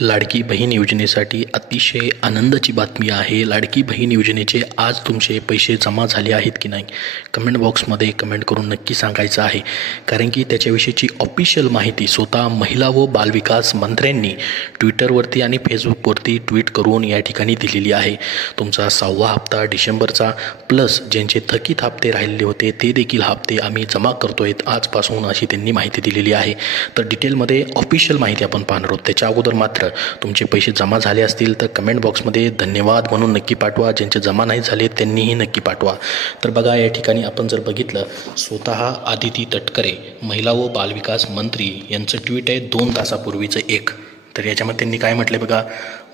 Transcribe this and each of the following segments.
लाडकी बहीण योजनेसाठी अतिशय आनंदाची बातमी आहे। लाडकी बहीण योजनेचे आज तुमचे पैसे जमा झाले आहेत की नाही कमेंट बॉक्समध्ये कमेंट करून नक्की सांगायचं आहे, कारण की त्याच्याविषयीची ऑफिशियल माहिती स्वतः महिला व बालविकास मंत्र्यांनी ट्विटरवरती आणि फेसबुकवरती ट्विट करून या ठिकाणी दिलेली आहे। तुमचा 6वा हप्ता डिसेंबरचा प्लस ज्यांचे थकीत हप्ते राहिलेले होते ते देखील हप्ते आम्ही जमा करतोय आजपासून, अशी त्यांनी माहिती दिलेली आहे। तर डिटेलमध्ये ऑफिशियल माहिती आपण पाहणार आहोत। त्याच्या अगोदर मात्र तुमचे पैसे जमा झाले असतील तर कमेंट बॉक्समध्ये धन्यवाद म्हणून नक्की पाठवा, ज्यांचे जमा नाही झाले त्यांनीही नक्की पाठवा। तर बघा या ठिकाणी आपण जर बघितलं, स्वतः आदिती तटकरे महिला व बालविकास मंत्री यांचं ट्विट आहे 2 तासापूर्वीचं एक। तर याच्यामध्ये त्यांनी काय म्हटले बघा,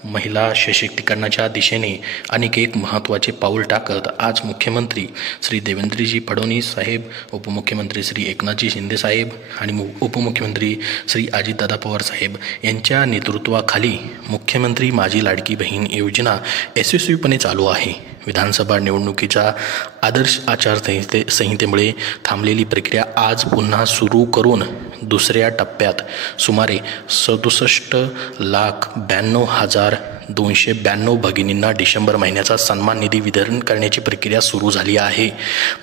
महिला सशक्तीकरणाच्या दिशेने आणखी एक महत्त्वाचे पाऊल टाकत आज मुख्यमंत्री श्री देवेंद्रजी फडणवीस साहेब, उपमुख्यमंत्री श्री एकनाथजी शिंदे साहेब आणि उपमुख्यमंत्री श्री अजितदादा पवार साहेब यांच्या नेतृत्वाखाली मुख्यमंत्री माझी लाडकी बहीण योजना यशस्वीपणे चालू आहे। विधानसभा निवडणुकीच्या आदर्श आचारसंहितेमुळे थांबलेली प्रक्रिया आज पुन्हा सुरू करून दुसऱ्या टप्प्यात सुमारे 67,92,292 भगिनींना डिसेंबर महिन्याचा सन्मान निधी वितरण करण्याची प्रक्रिया सुरू झाली आहे।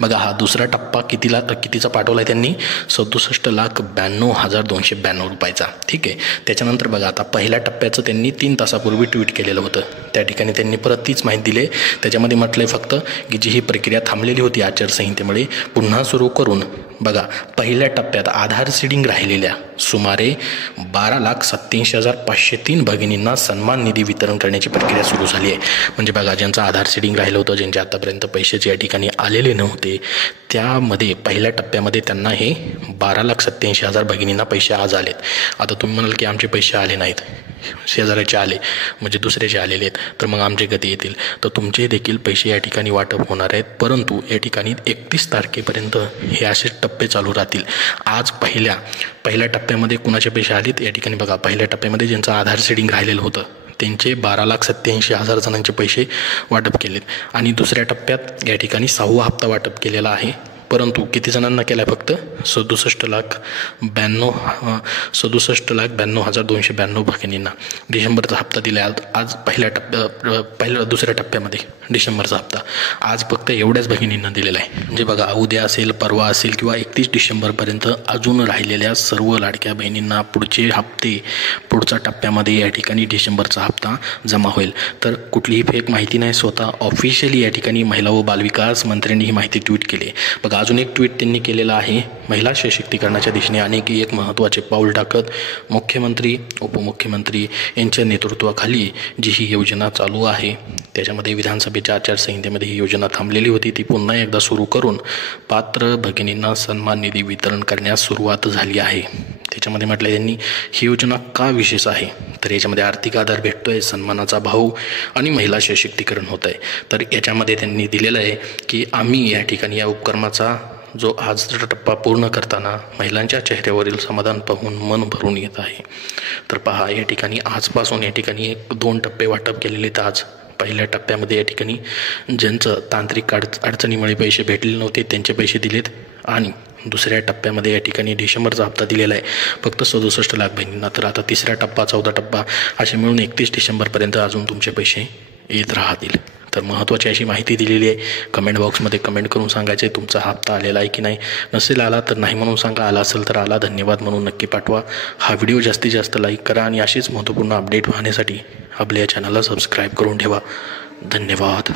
बघा हा दुसरा टप्पा कितीचा पाठवला आहे त्यांनी, 67,92,292 रुपयाचा। ठीक आहे, त्याच्यानंतर बघा आता पहिल्या टप्प्याचं त्यांनी 3 तासापूर्वी ट्विट केलेलं होतं, त्या ठिकाणी त्यांनी परत तीच माहिती दिली। त्याच्यामध्ये म्हटलंय फक्त की जी ही प्रक्रिया थांबलेली होती आचारसंहितेमुळे पुन्हा सुरू करून बघा पहिल्या टप्प्यात आधार सीडिंग राहिलेल्या सुमारे 12,87,503 भगिनींना सन्मान निधी वितरण करण्याची प्रक्रिया सुरू झाली आहे। म्हणजे बघा ज्यांचं आधार सीडिंग राहिलं होतं, ज्यांचे आतापर्यंत पैशाचे या ठिकाणी आलेले नव्हते, त्यामध्ये पहिल्या टप्प्यामध्ये त्यांना हे 12,87,000 भगिनींना पैसे आज आलेत। आता तुम्ही म्हणाल की आमचे पैसे आले नाहीत, शेजाऱ्याचे आले म्हणजे दुसऱ्याचे आलेले आहेत, तर मग आमचे कधी येतील? तर तुमचे देखील पैसे या ठिकाणी वाटप होणार आहेत, परंतु या ठिकाणी 31 तारखेपर्यंत हे असे टप्पे चालू राहतील। आज पहिल्या टप्प्यामध्ये कुणाचे पैसे आलेत या ठिकाणी बघा, पहिल्या टप्प्यामध्ये ज्यांचं आधार सीडिंग राहिलेलं होतं त्यांचे 12,87,000 जणांचे पैसे वाटप केलेत आणि दुसऱ्या टप्प्यात या ठिकाणी 6वा हप्ता वाटप केलेला आहे, परंतु किती जणांना केला आहे? फक्त 67,92,292 भगिनींना डिसेंबरचा हप्ता दिला आज दुसऱ्या टप्प्यामध्ये डिसेंबरचा हप्ता आज फक्त एवढ्याच भगिनींना दिलेला आहे। म्हणजे बघा उद्या असेल, परवा असेल किंवा 31 डिसेंबरपर्यंत अजून राहिलेल्या सर्व लाडक्या बहिणींना पुढचे हप्ते पुढच्या टप्प्यामध्ये या ठिकाणी डिसेंबरचा हप्ता जमा होईल। तर कुठलीही फेक माहिती नाही, स्वतः ऑफिशियली या ठिकाणी महिला व बालविकास मंत्र्यांनी ही माहिती ट्विट केली आहे। बघा अजून एक ट्विट त्यांनी केलेलं आहे, महिला सशक्तीकरणाच्या दिशेने आणखी एक महत्त्वाचे पाऊल टाकत मुख्यमंत्री उपमुख्यमंत्री यांच्या नेतृत्वाखाली जी ही योजना चालू आहे, त्याच्यामध्ये विधानसभेच्या आचारसंहितेमध्ये ही योजना थांबलेली होती ती पुन्हा एकदा सुरू करून पात्र भगिनींना सन्मान निधी वितरण करण्यास सुरुवात झाली आहे। त्याच्यामध्ये म्हटलं त्यांनी ही योजना का विशेष आहे, तर याच्यामध्ये आर्थिक आधार भेटतोय, सन्मानाचा भाव आणि महिला सशक्तीकरण होत आहे। तर याच्यामध्ये त्यांनी दिलेलं आहे की आम्ही या ठिकाणी या उपक्रमाचा जो आजचा टप्पा पूर्ण करताना महिलांच्या चेहऱ्यावरील समाधान पाहून मन भरून येत आहे। तर पहा या ठिकाणी आजपासून या ठिकाणी 2 टप्पे वाटप केलेले आहेत। आज पहिल्या टप्प्यामध्ये या ठिकाणी ज्यांचं तांत्रिक अडचणीमुळे पैसे भेटलेले नव्हते त्यांचे पैसे दिलेत आणि दुसऱ्या टप्प्यामध्ये या ठिकाणी डिसेंबरचा हप्ता दिलेला आहे फक्त 67 लाख बहिणींना। तर आता तिसरा टप्पा 14 टप्पा असे मिळून 31 डिसेंबरपर्यंत अजून तुमचे पैसे येत राहतील। तर महत्त्वाची अशी माहिती दिलेली आहे। कमेंट बॉक्समध्ये कमेंट करून सांगायचे तुमचा हप्ता आलेला आहे की नाही, नसेल आला तर नाही म्हणून सांगा, आला असेल तर आला धन्यवाद म्हणून नक्की पाठवा। हा व्हिडिओ जास्तीत जास्त लाईक करा आणि अशीच महत्त्वपूर्ण अपडेट पाहण्यासाठी आपल्या चॅनलला सबस्क्राईब करून ठेवा। धन्यवाद।